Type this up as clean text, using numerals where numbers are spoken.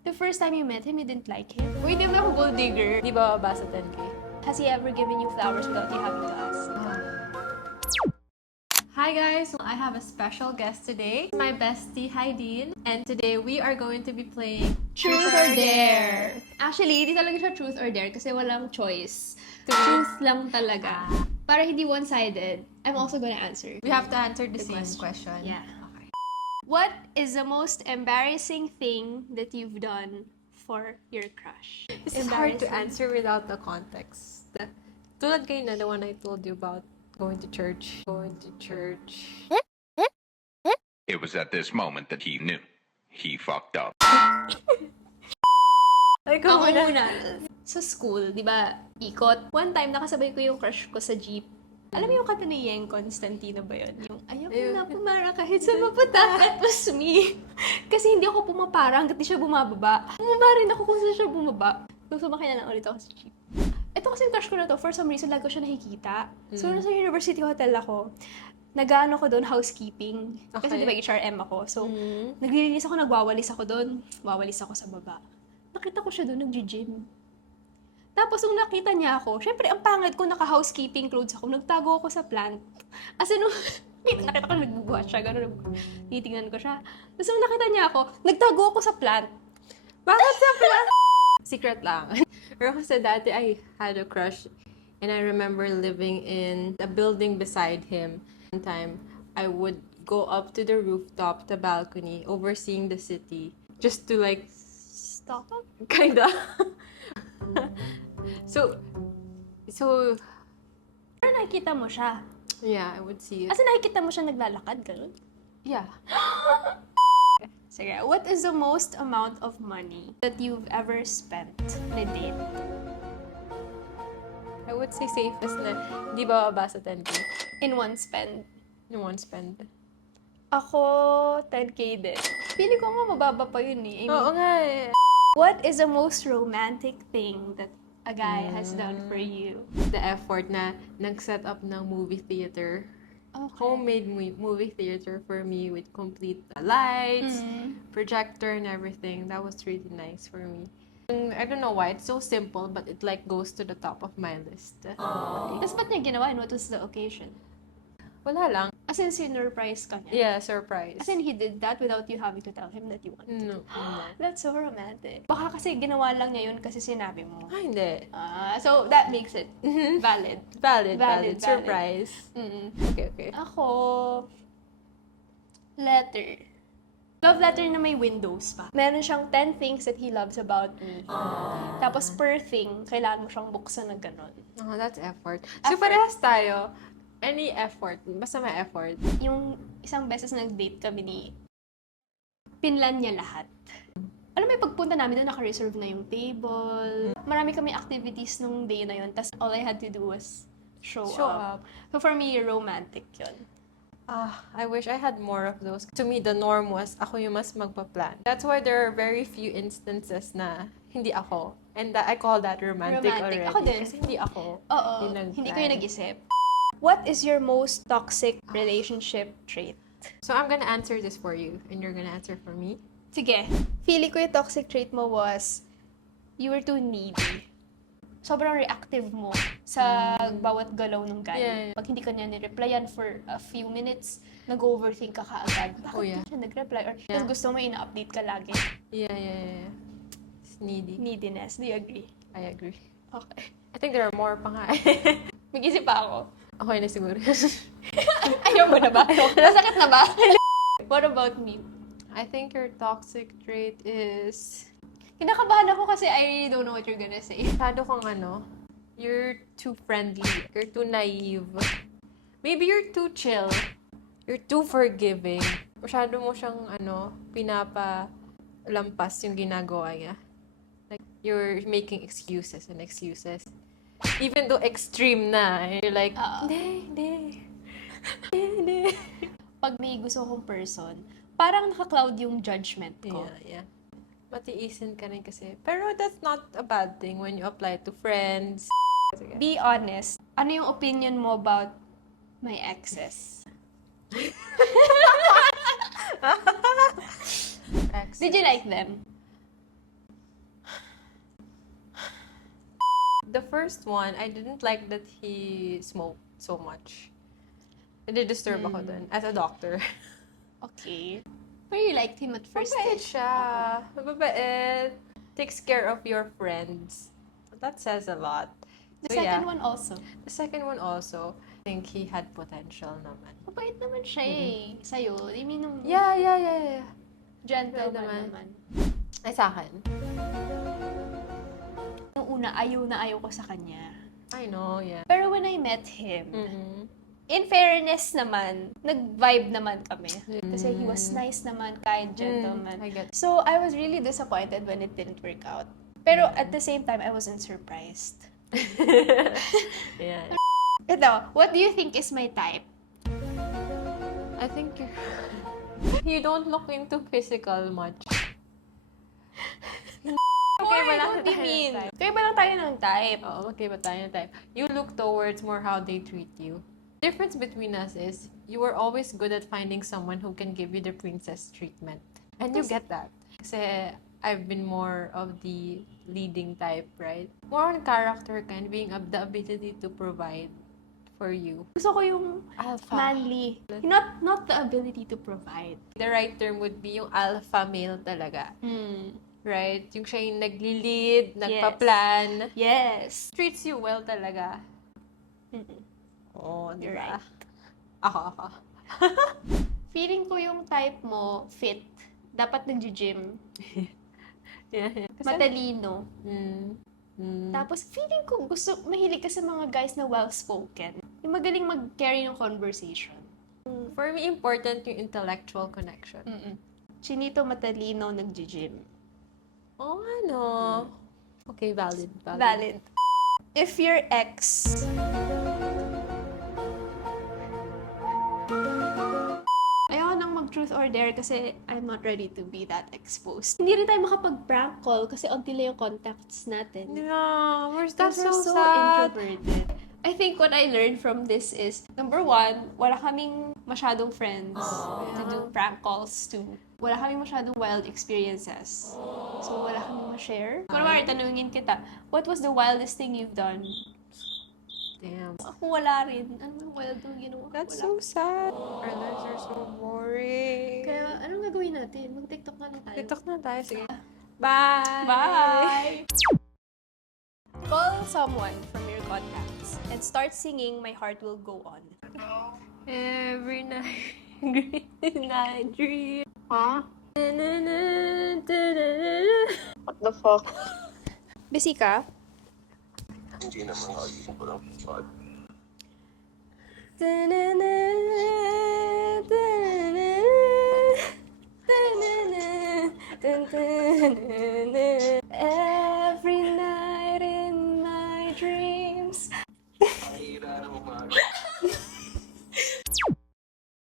The first time you met him, you didn't like him? Uy, di ba ako gold digger? Di ba ba sa 10K? Has he ever given you flowers without you having to ask? Hi guys! I have a special guest today. My bestie, Haideen. And today we are going to be playing Truth or Dare! Actually, hindi talaga siya truth or dare kasi walang choice. Truth lang talaga. Para hindi one-sided, I'm also gonna answer. We have to answer the same question. Yeah. Okay. What is the most embarrassing thing that you've done for your crush? This is hard to answer without the context. Tulad kayo na, the one I told you about going to church. It was at this moment that he knew. He fucked up. Ako muna. Sa school, di ba, ikot. One time, nakasabay ko yung crush ko sa jeep. Alam mo yung kanta ni Yeng Constantino ba yun? Yung, ayaw ko na pumara kahit sa maputa. That was me. Kasi hindi ako pumapara hanggat di siya bumababa. Bumaba rin ako kung saan siya bumaba. So, sumakay na lang ulit ako sa jeep. Ito kasi yung crush ko na to, for some reason, lagi ko siya nakikita. So, nasa University Hotel ako. Nag-ano ko doon, housekeeping. Kasi Okay. di ba HRM ako. So, naglilinis ako, nagwawalis ako doon. Wawalis ako sa baba. Nakita ko siya doon, nag-gym. Tapos, nung nakita niya ako, syempre, ang pangit ko, naka-housekeeping clothes ako. Nagtago ako sa plant. As in, nung nakita ko, nagbubuhat siya. Gano'n, titingnan ko siya. Tapos, nung nakita niya ako, nagtago ako sa plant. Bakit sa plant? Secret lang. Pero kasi dati I had a crush and I remember living in a building beside him. One time, I would go up to the rooftop, the balcony, overseeing the city. Just to like, Stop. kinda. So, Pero nakikita mo siya. yeah, I would see it. As in, nakikita mo siya naglalakad, gano'n? Yeah. Sige, what is the most amount of money that you've ever spent on a date? I would say safest na, di ba ba sa 10K? In one spend? Yung one spend. Ako, 10K din. Pili ko nga mababa pa yun eh. I mean, Oo nga eh. what is the most romantic thing that a guy has done for you? The effort na nag-set up ng movie theater. Okay. Homemade movie theater for me with complete lights, projector and everything. That was really nice for me. And I don't know why, it's so simple, but it like goes to the top of my list. Tapos ba't niya ginawa? And what was the occasion? Wala lang. As in, sinurprise ka niya? Yeah, surprise. As in, he did that without you having to tell him that you want to? No. That's so romantic. Baka kasi ginawa lang niya yun kasi sinabi mo. Ah, hindi. So, that makes it valid. Valid. Surprise. Okay. Ako, letter. Love letter na may windows pa. Meron siyang 10 things that he loves about me. Tapos per thing, kailangan mo siyang buksan na gano'n. Oh, that's effort. So, parehas tayo. Any effort. Basta may effort. Yung isang beses nag-date kami ni pinlan niya lahat. Alam mo, yung pagpunta namin doon, naka-reserve na yung table. Marami kami activities nung day na yun. Tapos all I had to do was show up. So for me, romantic yun. I wish I had more of those. To me, the norm was ako yung mas magpa-plan. That's why there are very few instances na hindi ako. And I call that romantic already. Ako din. Kasi hindi ako. Oo, yung nag-plan. hindi ko yung nag-isip. What is your most toxic relationship trait? So I'm gonna answer this for you, and you're gonna answer for me. Sige. Feeling ko yung toxic trait mo was you were too needy. Sobrang reactive mo sa bawat galaw ng guy. Yeah. Pag hindi ka niya nireplyan for a few minutes, nag-overthink ka kaagad. Bakit yeah. di siya nag-reply? Or tapos gusto mo ina-update ka lagi. Yeah. It's needy. Neediness. Do you agree? I agree. Okay. I think there are more pa nga. Mag-isip pa ako. Okay na siguro. Ayaw mo na ba? Nasakit na ba? What about me? I think your toxic trait is... Kinakabahan ako kasi I really don't know what you're gonna say. Masyado kang you're too friendly. You're too naive. Maybe you're too chill. You're too forgiving. Masyado mo siyang pinapalampas yung ginagawa niya. Like, you're making excuses and excuses. Even though extreme na. You're like, hindi. Pag may gusto kong person, parang naka-cloud yung judgment ko. Yeah. Matiisin ka rin kasi. Pero that's not a bad thing when you apply it to friends. Be honest. Ano yung opinion mo about my exes? Exes. Did you like them? The first one, I didn't like that he smoked so much. Nadi-disturb ako dun as a doctor. Okay. But you liked him at first. Mabait siya. Mabait. Takes care of your friends. That says a lot. The So, second yeah. one also. The second one also, I think he had potential naman. Mabait naman siya eh. Sa'yo. I mean, nung Yeah. gentleman naman. naman. Ay, sa akin. Nung una, ayaw na ayaw ko sa kanya. I know, yeah. Pero when I met him, Mm-hmm. in fairness naman, nag-vibe naman kami. Kasi he was nice naman, kind, gentleman. I get So, I was really disappointed when it didn't work out. Pero at the same time, I wasn't surprised. Yeah. Ito, what do you think is my type? I think you don't look into physical much. Okay, Why? wala What do you tayo mean? type. Kaya ba lang tayo ng type? Oo, okay ba tayo ng type? You look towards more how they treat you. Difference between us is you are always good at finding someone who can give you the princess treatment. And you get that. Kasi I've been more of the leading type, right? More on character kind, being the ability to provide for you. Gusto ko yung Alpha. manly. Not the ability to provide. The right term would be yung alpha male talaga. Right? Yung siya yung nagli-lead, nagpa-plan. Yes. Treats you well talaga. Oh, You're diba? right. Ako. Feeling ko yung type mo, fit. Dapat nag-gym. Yeah. Matalino. Mm. Tapos feeling ko mahilig ka sa mga guys na well-spoken. Yung magaling mag-carry ng conversation. For me, important yung intellectual connection. Chinito matalino, nag-gym. Oh, ano? Okay, valid. Valid. If your ex... Ayoko nang mag-truth or dare kasi I'm not ready to be that exposed. Hindi rin tayo makapag-prank call kasi unti lang yung contacts natin. Yeah, That's so so sad. introverted. I think what I learned from this is, number one, wala kaming masyadong friends to do prank calls to. Wala kaming masyadong wild experiences. So, wala kaming ma-share. Kunwari, tanungin kita, what was the wildest thing you've done? Damn. Ako wala rin. Ano yung wild na ginawa? That's Wala. so sad. Our lives are so boring. Kaya, anong gagawin natin? Mag-TikTok na lang tayo. TikTok na tayo. Sige. Bye! Bye! Call someone from your contacts and start singing My Heart Will Go On. Every night, great night dream. Huh? What the fuck? Busy ka? Hindi naman ayusin ko lang. Bakit? Every night in my dreams. Hira naman mga